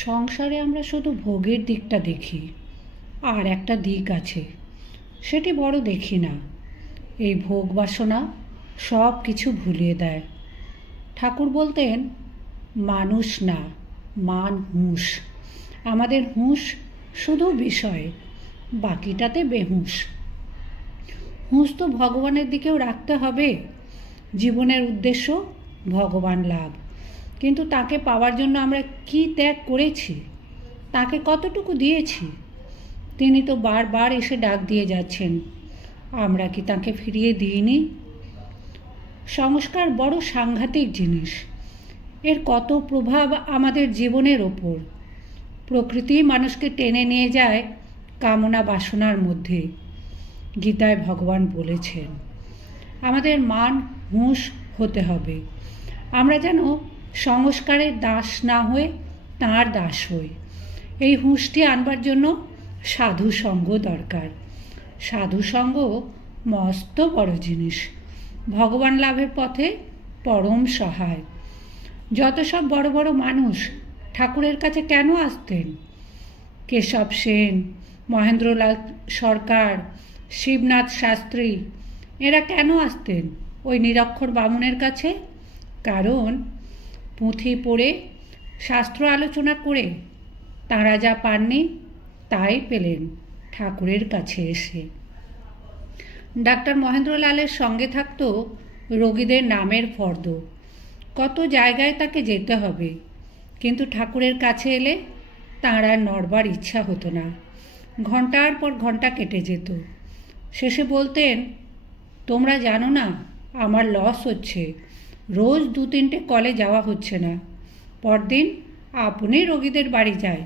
সংসারে আমরা শুধু ভোগের দিকটা দেখি, আর একটা দিক আছে, সেটি বড় দেখি না। এই ভোগ বাসনা সব কিছু ভুলিয়ে দেয়। ঠাকুর বলতেন, মানুষ না, মান হুঁশ। আমাদের হুঁশ শুধু বিষয়ে, বাকিটাতে বেহুঁশ। হুঁশ তো ভগবানের দিকেও রাখতে হবে। জীবনের উদ্দেশ্য ভগবান লাভ, কিন্তু তাকে পাওয়ার জন্য আমরা কি ত্যাগ করেছি, তাকে কতটুকু দিয়েছি? তিনি তো বারবার এসে ডাক দিয়ে যাচ্ছেন, আমরা কি তাকে ফিরিয়ে দিইনি? সংস্কার বড় সাংঘাতিক জিনিস। এর কত প্রভাব আমাদের জীবনের ওপর। প্রকৃতি মানুষকে টেনে নিয়ে যায় কামনা বাসনার মধ্যে। গীতায় ভগবান বলেছেন, আমাদের মান হুঁশ হতে হবে। আমরা যেন সংস্কারের দাস না হয়ে তাঁর দাস হই। এই হুঁশটি আনবার জন্য সাধু সঙ্গ দরকার। সাধু সঙ্গ মস্ত বড় জিনিস, ভগবান লাভের পথে পরম সহায়। যত সব বড় বড় মানুষ ঠাকুরের কাছে কেন আসতেন? কেশব সেন, মহেন্দ্রলাল সরকার, শিবনাথ শাস্ত্রী, এরা কেন আসতেন ওই নিরক্ষর বামুনের কাছে? কারণ পুঁথি পড়ে শাস্ত্র আলোচনা করে তাঁরা যা পাননি তাই পেলেন ঠাকুরের কাছে এসে। ডাক্তার মহেন্দ্রলালের সঙ্গে থাকতো রোগীদের নামের ফর্দ। কত জায়গায় তাকে যেতে হবে, কিন্তু ঠাকুরের কাছে এলে তাঁর আর নড়বার ইচ্ছা হতো না। ঘন্টার পর ঘন্টা কেটে যেত। শেষে বলতেন, তোমরা জানো না আমার লস হচ্ছে, রোজ 2-3টে কলে যাওয়া হচ্ছে না। পরদিন আপনি রোগীদের বাড়ি যায়,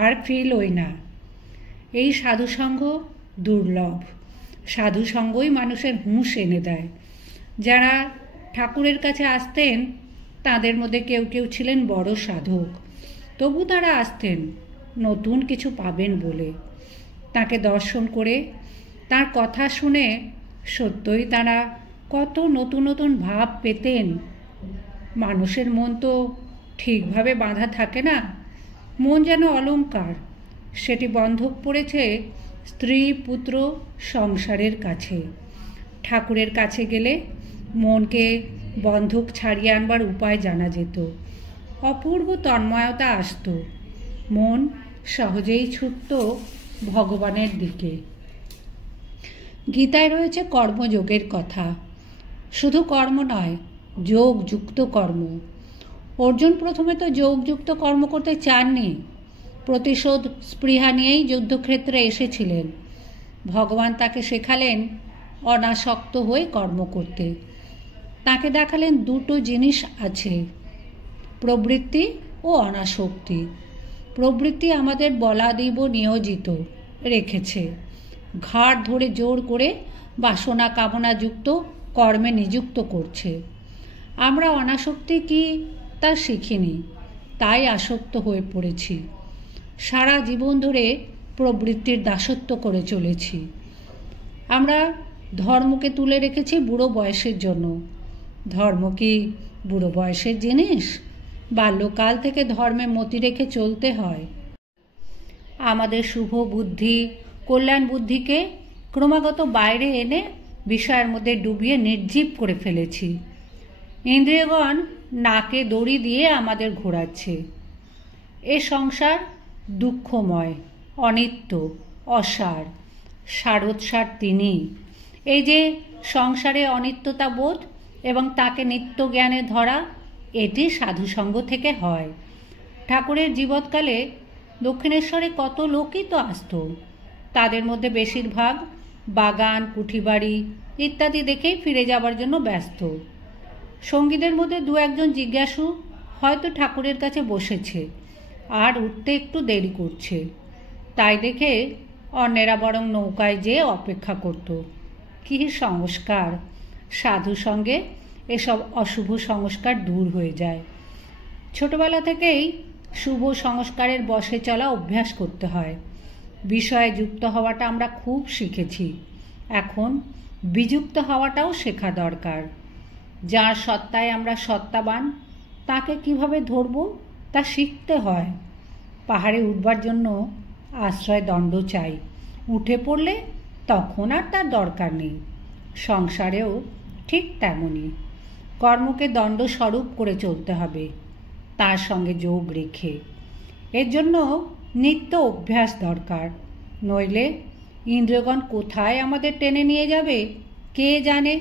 আর ফিল হই না। এই সাধুসঙ্গ দুর্লভ। সাধুসঙ্গই মানুষের হুঁশ এনে দেয়। যারা ঠাকুরের কাছে আসতেন তাদের মধ্যে কেউ কেউ ছিলেন বড় সাধক, তবু তারা আসতেন নতুন কিছু পাবেন বলে। তাকে দর্শন করে, তার কথা শুনে সত্যই তারা কত নতুন নতুন ভাব পেতেন। মানুষের মন তো ঠিকভাবে বাঁধা থাকে না। মন যেন অলংকার, সেটি বন্ধক পড়েছে স্ত্রী পুত্র সংসারের কাছে। ঠাকুরের কাছে গেলে মনকে বন্ধক ছাড়িয়ে আনবার উপায় জানা যেত। অপূর্ব তন্ময়তা আসত। মন সহজেই ছুটত ভগবানের দিকে। গীতায় রয়েছে কর্মযোগের কথা। শুধু কর্ম নয়, যোগযুক্ত কর্ম। অর্জুন প্রথমে তো যোগযুক্ত কর্ম করতে চাননি, প্রতিশোধ স্পৃহা নিয়েই যুদ্ধক্ষেত্রে এসেছিলেন। ভগবান তাকে শেখালেন অনাসক্ত হয়ে কর্ম করতে। তাকে দেখালেন দুটো জিনিস আছে, প্রবৃত্তি ও অনাসক্তি। প্রবৃত্তি আমাদের বলাদিব নিয়োজিত রেখেছে, ঘাড় ধরে জোর করে বাসনা কামনাযুক্ত কর্মে নিযুক্ত করছে। আমরা অনাসক্তি কি তা শিখিনি, তাই আসক্ত হয়ে পড়েছি। সারা জীবন ধরে প্রবৃত্তির দাসত্ব করে চলেছি। আমরা ধর্মকে তুলে রেখেছি বুড়ো বয়সের জন্য। ধর্ম কি বুড়ো বয়সের জিনিস? বাল্যকাল থেকে ধর্মে মতি রেখে চলতে হয়। আমাদের শুভ বুদ্ধি, কল্যাণ বুদ্ধিকে ক্রমাগত বাইরে এনে বিষয়ের মধ্যে ডুবিয়ে নির্জীব করে ফেলেছি। ইন্দ্রিয়গণ নাকে দড়ি দিয়ে আমাদের ঘোরাচ্ছে। এ সংসার দুঃখময়, অনিত্য, অসার। সারোৎসার তিনি। এই যে সংসারে অনিত্যতা বোধ এবং তাকে নিত্য জ্ঞানে ধরা, এটি সাধুসঙ্গ থেকে হয়। ঠাকুরের জীবৎকালে দক্ষিণেশ্বরে কত লোকই তো আসত। তাদের মধ্যে বেশিরভাগ বাগান, কুঠিবাড়ি ইত্যাদি দেখেই ফিরে যাবার জন্য ব্যস্ত। সঙ্গীদের মধ্যে 2-1জন জিজ্ঞাসু হয়তো ঠাকুরের কাছে বসেছে আর উঠতে একটু দেরি করছে, তাই দেখে অন্যেরা বরং নৌকায় যেয়ে অপেক্ষা করত। কী সংস্কার! সাধু সঙ্গে এসব অশুভ সংস্কার দূর হয়ে যায়। ছোটবেলা থেকেই শুভ সংস্কারের বশে চলা অভ্যাস করতে হয়। বিষয়ে যুক্ত হওয়াটা আমরা খুব শিখেছি, এখন বিযুক্ত হওয়াটাও শেখা দরকার। যার সত্তায় আমরা সত্তাবান, তাকে কিভাবে ধরব তা শিখতে হয়। পাহাড়ে উঠবার জন্য আশ্রয় দণ্ড চাই, উঠে পড়লে তখন আর তার দরকার নেই। সংসারেও ঠিক তেমনই, কর্মকে দণ্ডস্বরূপ করে চলতে হবে, তার সঙ্গে যোগ রেখে। এর জন্য নিত্য অভ্যাস দরকার, নইলে ইন্দ্রিয়গণ কোথায় আমাদের টেনে নিয়ে যাবে কে জানে।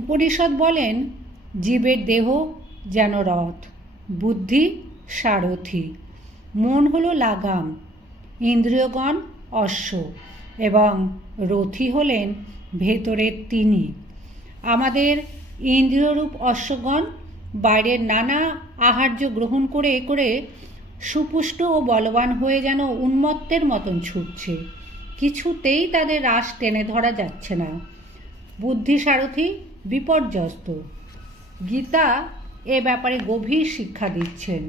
উপনিষদ বলেন, জীবের দেহ যেন রথ, বুদ্ধি সারথি, মন হলো লাগাম, ইন্দ্রিয়গণ অশ্ব এবং রথী হলেন ভেতরের তিনি। আমাদের ইন্দ্রিয়রূপ অশ্বগণ বাইরের নানা আহার্য গ্রহণ করে করে সুপুষ্ট ও বলবান হয়ে যেন উন্মত্তের মতন ছুটছে, কিছুতেই তাদের রাশ টেনে ধরা যাচ্ছে না। বুদ্ধি সারথি বিপর্যস্ত। গীতা এ ব্যাপারে গভীর শিক্ষা দিচ্ছেন।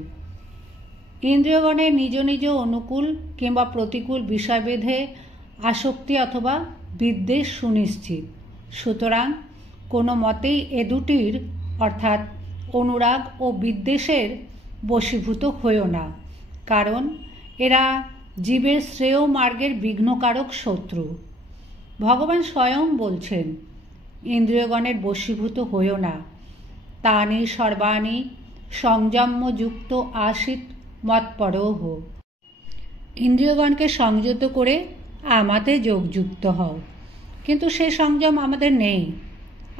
ইন্দ্রিয়গণের নিজ নিজ অনুকূল কিংবা প্রতিকূল বিষয়ভেদে আসক্তি অথবা বিদ্বেষ সুনিশ্চিত। সুতরাং কোনো মতেই এ দুটির অর্থাৎ অনুরাগ ও বিদ্বেষের বশীভূত হইও না, কারণ এরা জীবের শ্রেয় মার্গের বিঘ্নকারক শত্রু। ভগবান স্বয়ং বলছেন, ইন্দ্রিয়গণের বশীভূত হইও না, তানি সর্বাণি সংযমযুক্ত আশিত মৎপরোহ। ইন্দ্রিয়গণকে সংযত করে আমাতে যোগযুক্ত হও। কিন্তু সে সংযম আমাদের নেই,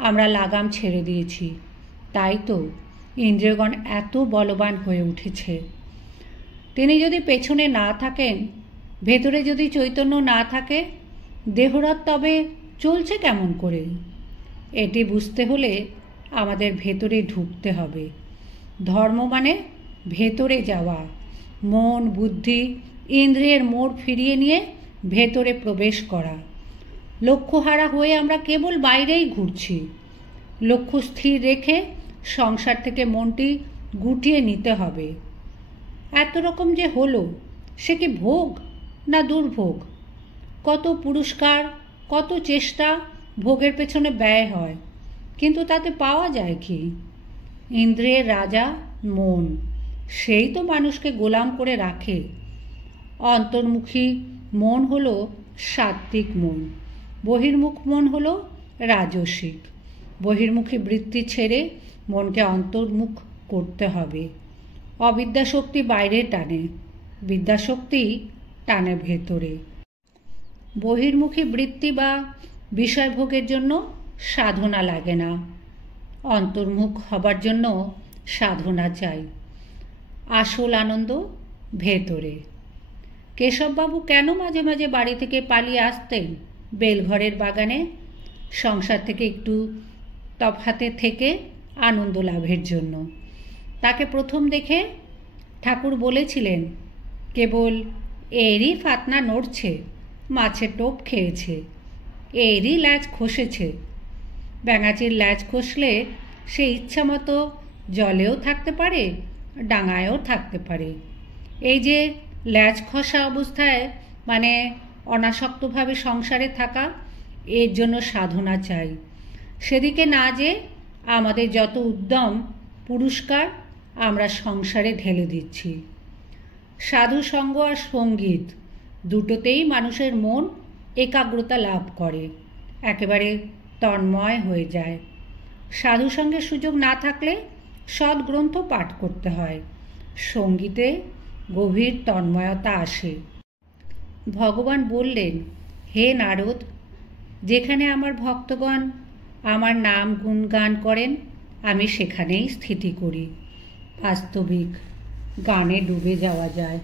আমরা লাগাম ছেড়ে দিয়েছি, তাই তো ইন্দ্রিয়গণ এত বলবান হয়ে উঠেছে। তিনি যদি পেছনে না থাকেন, ভেতরে যদি চৈতন্য না থাকে, দেহরথ তবে চলছে কেমন করে? এটি বুঝতে হলে আমাদের ভেতরে ঢুকতে হবে। ধর্ম মানে ভেতরে যাওয়া, মন বুদ্ধি ইন্দ্রিয়ের মোড় ফিরিয়ে নিয়ে ভেতরে প্রবেশ করা। লক্ষ্যহারা হয়ে আমরা কেবল বাইরেই ঘুরছি। লক্ষ্য স্থির রেখে সংসার থেকে মনটি গুটিয়ে নিতে হবে। এত রকম যে হলো, সে কি ভোগ না দুর্ভোগ? কত পুরস্কার, কত চেষ্টা ভোগের পেছনে ব্যয় হয়, কিন্তু তাতে পাওয়া যায় কি? ইন্দ্রিয়ের রাজা মন, সেই তো মানুষকে গোলাম করে রাখে। অন্তর্মুখী মন হলো সাত্ত্বিক মন, বহির্মুখ মন হলো রাজসিক। বহির্মুখী বৃত্তি ছেড়ে মনকে অন্তর্মুখ করতে হবে। অবিদ্যাশক্তি বাইরে টানে, বিদ্যাশক্তি টানে ভেতরে। বহির্মুখী বৃত্তি বা বিষয়ভোগের জন্য সাধনা লাগে না, অন্তর্মুখ হবার জন্য সাধনা চাই। আসল আনন্দ ভেতরে। কেশববাবু কেন মাঝে মাঝে বাড়ি থেকে পালিয়ে আসতেন বেলঘরের বাগানে? সংসার থেকে একটু তফাতে থেকে আনন্দ লাভের জন্য। তাকে প্রথম দেখে ঠাকুর বলেছিলেন, কেবল এরই ফাতনা নড়ছে, মাছের টোপ খেয়েছে, এরই ল্যাজ খসেছে। ব্যাঙাচির ল্যাজ খসলে সে ইচ্ছা মতো জলেও থাকতে পারে, ডাঙায়ও থাকতে পারে। এই যে ল্যাজ খসা অবস্থায় মানে অনাসক্তভাবে সংসারে থাকা, এর জন্য সাধনা চাই। সেদিকে না যে আমাদের যত উদ্যম পুরস্কার আমরা সংসারে ঢেলে দিচ্ছি। সাধু সঙ্গ আর সঙ্গীত দুটোতেই মানুষের মন একাগ্রতা লাভ করে, একেবারে তন্ময় হয়ে যায়। সাধু সঙ্গের সুযোগ না থাকলে সদ্গ্রন্থ পাঠ করতে হয়, সঙ্গীতে গভীর তন্ময়তা আসে। ভগবান বললেন, হে নারদ, যেখানে আমার ভক্তগণ আমার নাম গুণগান করেন, আমি সেখানেই স্থিতি করি। বাস্তবিক গানে ডুবে যাওয়া যায়।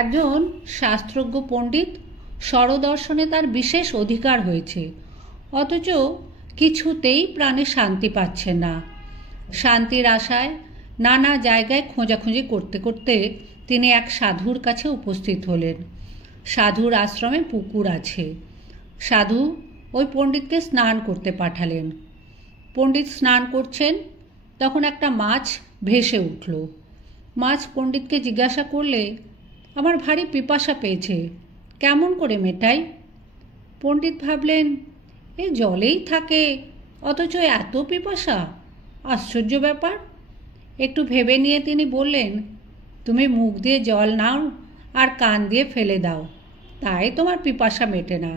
একজন শাস্ত্রজ্ঞ পণ্ডিত স্বরদর্শনে তার বিশেষ অধিকার হয়েছে, অথচ কিছুতেই প্রাণে শান্তি পাচ্ছে না। শান্তির আশায় নানা জায়গায় খোঁজাখুঁজি করতে করতে তিনি এক সাধুর কাছে উপস্থিত হলেন। সাধুর আশ্রমে পুকুর আছে। সাধু ওই পণ্ডিতকে স্নান করতে পাঠালেন। পণ্ডিত স্নান করছেন, তখন একটা মাছ ভেসে উঠল। মাছ পণ্ডিতকে জিজ্ঞাসা করলে, আমার ভারী পিপাসা পেয়েছে, কেমন করে মেটাই? পণ্ডিত ভাবলেন, এ জলেই থাকে অথচ এত পিপাসা, আশ্চর্য ব্যাপার। একটু ভেবে নিয়ে তিনি বললেন, তুমি মুখ দিয়ে জল নাও আর কান দিয়ে ফেলে দাও, তাই তোমার পিপাসা মেটে না।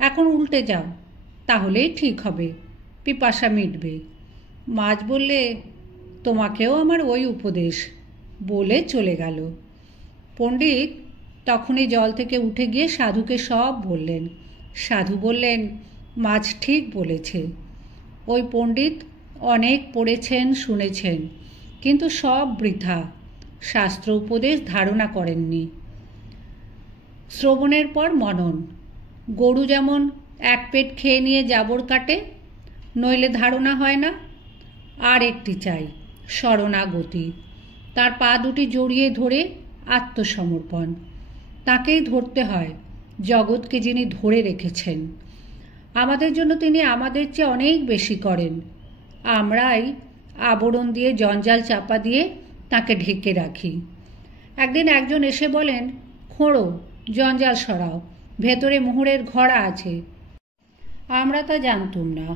এখন উল্টে যাও, তাহলেই ঠিক হবে, পিপাসা মিটবে। মাছ বললে, তোমাকেও আমার ওই উপদেশ, বলে চলে গেল। পণ্ডিত তখনই জল থেকে উঠে গিয়ে সাধুকে সব বললেন। সাধু বললেন, মাছ ঠিক বলেছে। ওই পণ্ডিত অনেক পড়েছেন, শুনেছেন, কিন্তু সব বৃথা, শাস্ত্র উপদেশ ধারণা করেননি। শ্রবণের পর মনন। গরু যেমন এক পেট খেয়ে নিয়ে জাবর কাটে, নইলে ধারণা হয় না। আর একটি চাই, শরণাগতি। তার পা দুটি জড়িয়ে ধরে আত্মসমর্পণ। তাকেই ধরতে হয়, জগৎকে যিনি ধরে রেখেছেন। আমাদের জন্য তিনি আমাদের চেয়ে অনেক বেশি করেন। আমরাই আবরণ দিয়ে জঞ্জাল চাপা দিয়ে তাকে ঢেকে রাখি। একদিন একজন এসে বলেন, খোঁড়ো, জঞ্জাল সরাও, ভেতরে মোহরের ঘড়া আছে। আমরা তা জানতুম না।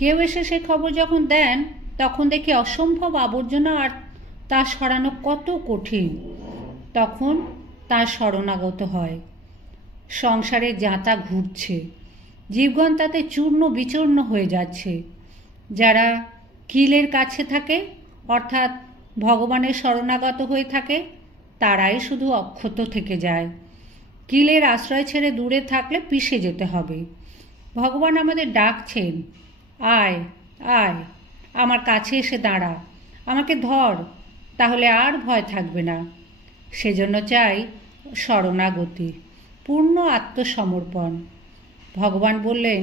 কেউ এসে সে খবর যখন দেন, তখন দেখি অসম্ভব আবর্জনা, আর তা সরানো কত কঠিন। তখন তার শরণাগত হয়। সংসারে যাঁতা ঘুরছে, জীবগণ তাতে চূর্ণ বিচূর্ণ হয়ে যাচ্ছে। যারা কিলের কাছে থাকে, অর্থাৎ ভগবানের শরণাগত হয়ে থাকে, তারাই শুধু অক্ষত থেকে যায়। কিলের আশ্রয় ছেড়ে দূরে থাকলে পিষে যেতে হবে। ভগবান আমাদের ডাকছেন, আয় আয়, আমার কাছে এসে দাঁড়া, আমাকে ধর, তাহলে আর ভয় থাকবে না। সেজন্য চাই শরণাগতি, পূর্ণ আত্মসমর্পণ। ভগবান বললেন,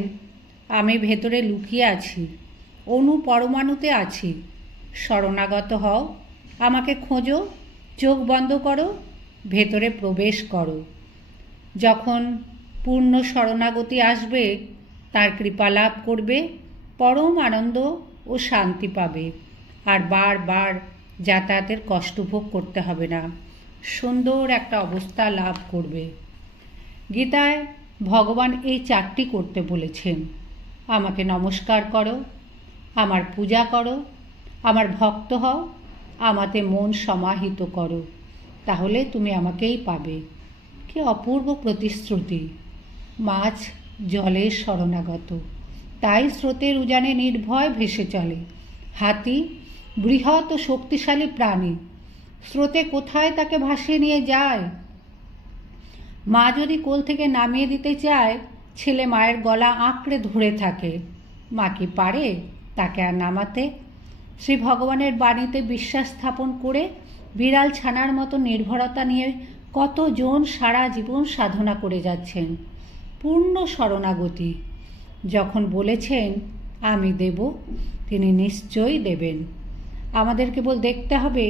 আমি ভেতরে লুকিয়ে আছি, অণু পরমাণুতে আছি। শরণাগত হও, আমাকে খোঁজো, চোখ বন্ধ করো, ভেতরে প্রবেশ করো। যখন পূর্ণ শরণাগতি আসবে, তার কৃপা লাভ করবে, পরম আনন্দ ও শান্তি পাবে, আর বারবার যাতায়াতের কষ্ট ভোগ করতে হবে না। সুন্দর একটা অবস্থা লাভ করবে। গীতায় ভগবান এই 4টি করতে বলেছেন। আমাকে নমস্কার করো, আমার পূজা করো, আমার ভক্ত হও, আমাতে মন সমাহিত করো, তাহলে তুমি আমাকেই পাবে। কি অপূর্ব প্রতিশ্রুতি! মাছ জলের শরণাগত, তাই স্রোতের উজানে নির্ভয় ভেসে চলে। হাতি বৃহৎ ও শক্তিশালী প্রাণী, স্রোতে কোথায় তাকে ভাসিয়ে নিয়ে যায়। মা যদি কোল থেকে নামিয়ে দিতে চায়, ছেলে মায়ের গলা আঁকড়ে ধরে থাকে। মা কি পারে তাকে আর নামাতে? শ্রী ভগবানের বাণীতে বিশ্বাস স্থাপন করে বিড়াল ছানার মতো নির্ভরতা নিয়ে কতজন সারা জীবন সাধনা করে যাচ্ছেন। পূর্ণ শরণাগতি। যখন বলেছেন আমি দেব, তিনি নিশ্চয়ই দেবেন। আমাদের কেবল দেখতে হবে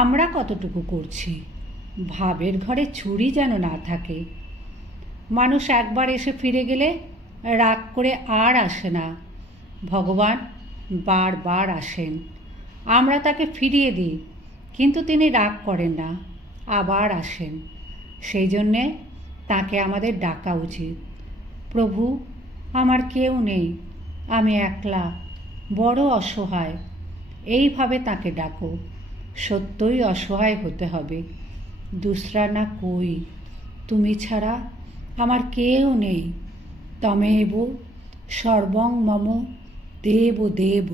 আমরা কতটুকু করছি। ভাবের ঘরে ছুরি যেন না থাকে। মানুষ একবার এসে ফিরে গেলে রাগ করে আর আসে না। ভগবান বারবার আসেন, আমরা তাকে ফিরিয়ে দিই, কিন্তু তিনি রাগ করেন না, আবার আসেন। সেই জন্যে তাকে আমাদের ডাকা উচিত। প্রভু, আমার কেউ নেই, আমি একলা, বড় অসহায়। এইভাবে তাকে ডাকো। সত্যই অসহায় হতে হবে। দুসরা না কই, তুমি ছাড়া আমার কেউ নেই। তমেব সর্বং মম দেব দেব।